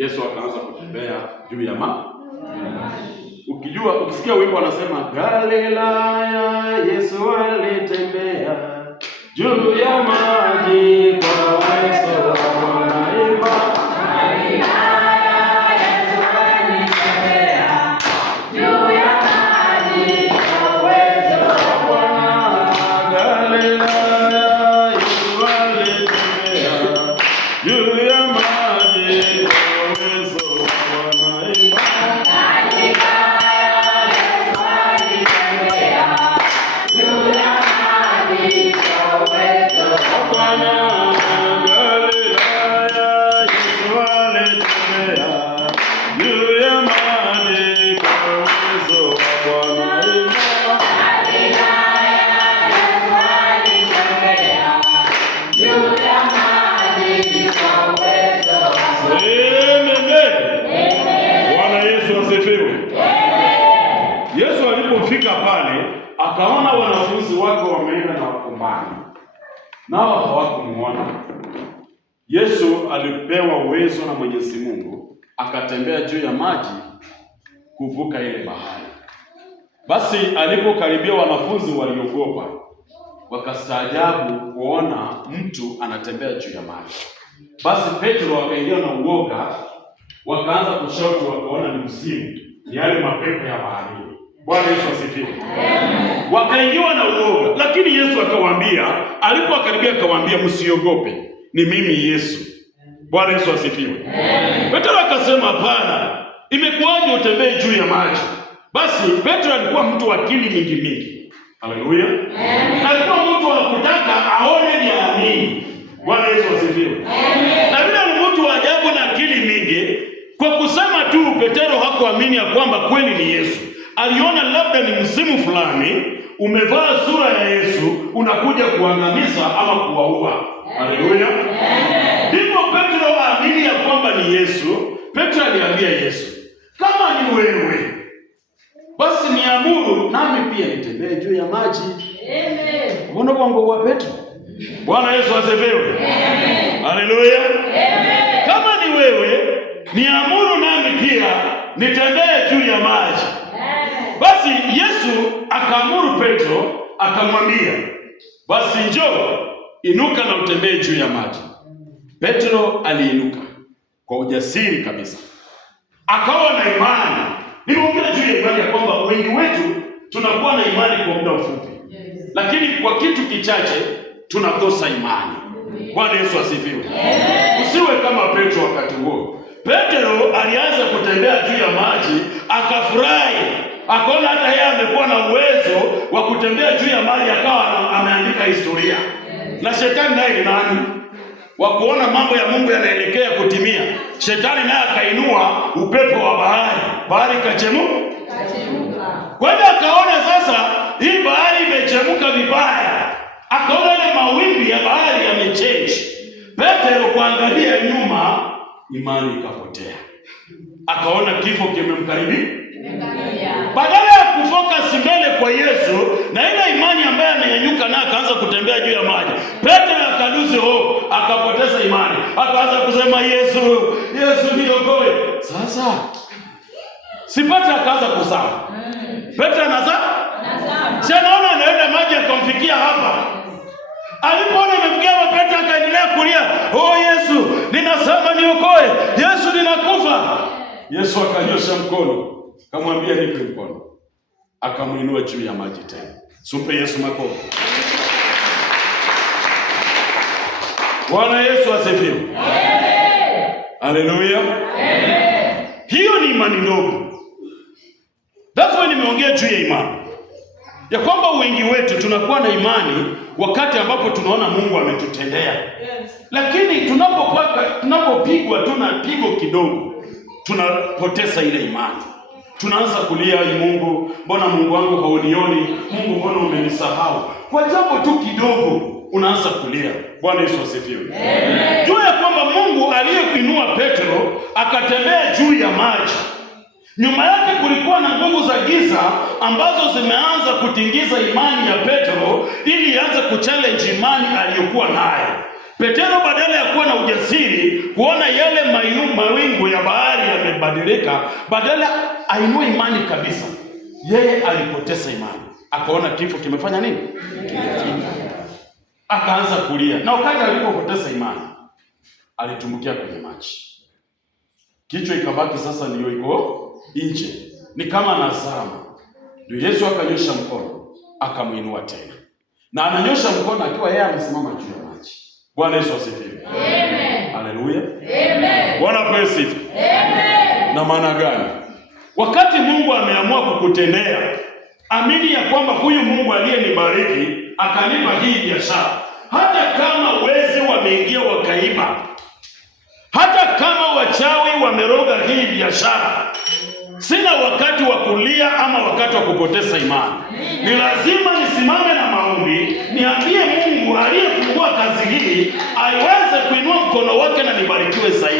Yesu akaanza kutembea juu ya maji. Ukisikia wimbo anasema Galilaya, Yesu alitembea juu ya maji kwa uwezo wa Bwana. Yesu alipofika pale akaona wanafunzi wake wameenda na wakumbani, nao hawakumuona. Yesu alipewa uwezo na Mwenyezi Mungu, akatembea juu ya maji kuvuka ile bahari. Basi alipokaribia, wanafunzi waliogopa, wakastaajabu kuona mtu anatembea juu ya maji. Basi Petro akaingia na uoga, wakaanza kushoto, wakaona ni mzimu, ni yale mapepo ya baharini. Bwana Yesu asifiwe. Amen. Wakaingiwa na uoga, lakini Yesu akawaambia, alipokaribia akawaambia, msiogope, ni mimi Yesu. Bwana Yesu asifiwe. Amen. Petro akasema, hapana, imekuwaje utembee juu ya maji? Basi Petro alikuwa mtu wa akili mingi. Haleluya. Amen. Alikuwa mtu wa kutaka aone ni amini. Bwana Yesu asifiwe. Amen. Na vile ni mtu wa ajabu na akili mingi, kwa kusema tu Petro hakuamini ya kwamba kweli ni Yesu. Aliona labda ni mzimu fulani umevaa sura ya Yesu, unakuja kuangamiza ama kuwaua. Haleluya. Ndipo Petro aamini ya kwamba ni Yesu. Petro aliambia Yesu, kama ni wewe, basi niamuru nami pia nitembee juu ya maji. Amen. Mbona bongo wa Petro? Bwana Yesu asifiwe. Amen. Haleluya. Amen. Kama ni wewe, niamuru nami pia nitembee juu ya maji. Basi Yesu akaamuru Petro, akamwambia, basi njoo, inuka na utembee juu ya maji. Petro aliinuka kwa ujasiri kabisa, akawa na imani. Nimeongea juu ya imani ya kwamba wengi wetu tunakuwa na imani kwa muda mfupi, lakini kwa kitu kichache tunakosa imani. Bwana Yesu asifiwe. Usiwe kama Petro wakati huo. Petro alianza kutembea juu ya maji, akafurahi. Akaona hata yeye amekuwa na uwezo wa kutembea juu ya maji, akawa ameandika historia. Na shetani naye ni nani? Wa kuona mambo ya Mungu yanaelekea kutimia. Shetani naye akainua upepo wa bahari. Bahari kachemuka. Kwa hiyo akaona sasa hii bahari imechemuka vibaya. Akaona ile mawimbi ya bahari yamechange. Petro kuangalia nyuma, imani ikapotea. Akaona kifo kimemkaribia. Badala ya kufocus mbele kwa Yesu na ile imani ambayo amenyanyuka na akaanza kutembea juu ya maji, Petro akaluzi hope, akapoteza imani. Akaanza kusema Yesu, Yesu niokoe. Sasa si Petro akaanza kuzama. Petro anazama. Naona anaenda maji akamfikia hapa. Alipoona amefikia hapa, Petro akaendelea kulia, "Oh Yesu, ninasema niokoe. Yesu ninakufa." Yesu akanyosha mkono, akamwambia nipe mkono. Akamuinua juu ya maji tena. Sumpe Yesu makofi. Bwana Yesu asifiwe. Amen. Haleluya. Amen. Hiyo ni imani ndogo. That's why nimeongea juu ya imani. Ya kwamba wengi wetu tunakuwa na imani wakati ambapo tunaona Mungu ametutendea. Yes. Lakini tunapopigwa tu na pigo kidogo, tunapoteza ile imani. Tunaanza kulia, Mungu, mbona Mungu wangu haunioni? Mungu, mbona umenisahau? Kwa jambo tu kidogo unaanza kulia. Bwana Yesu asifiwe. Amen. Jua ya kwamba Mungu aliyekuinua Petro akatembea juu ya maji, nyuma yake kulikuwa na nguvu za giza ambazo zimeanza kutingiza imani ya Petro ili ianze kuchallenge imani aliyokuwa nayo. Petero badala ya kuwa na ujasiri kuona yale mawingu ya bahari yamebadilika, badala ainue imani kabisa, yeye alipoteza imani. Akaona kifo kimefanya nini? Akaanza kulia. Na wakati alipopoteza imani, alitumbukia kwenye maji. Kichwa ikabaki sasa ndio iko nje, ni kama anazama. Ndio Yesu akanyosha mkono, akamuinua tena. Na ananyosha mkono akiwa yeye amesimama juu ya maji. Bwana Yesu asifiwe. Amen. Haleluya. Amen. Bwana pesi. Amen. Na maana gani? Wakati Mungu ameamua kukutendea, amini ya kwamba huyu Mungu aliyenibariki akanipa hii biashara, hata kama wezi wameingia wakaiba, hata kama wachawi wameroga hii biashara, sina wakati wa kulia ama wakati wa kupoteza imani. Ni lazima nisimame na maombi, niambie Mungu aliyefungua kazi hii aweze kuinua mkono wake na nibarikiwe zaidi.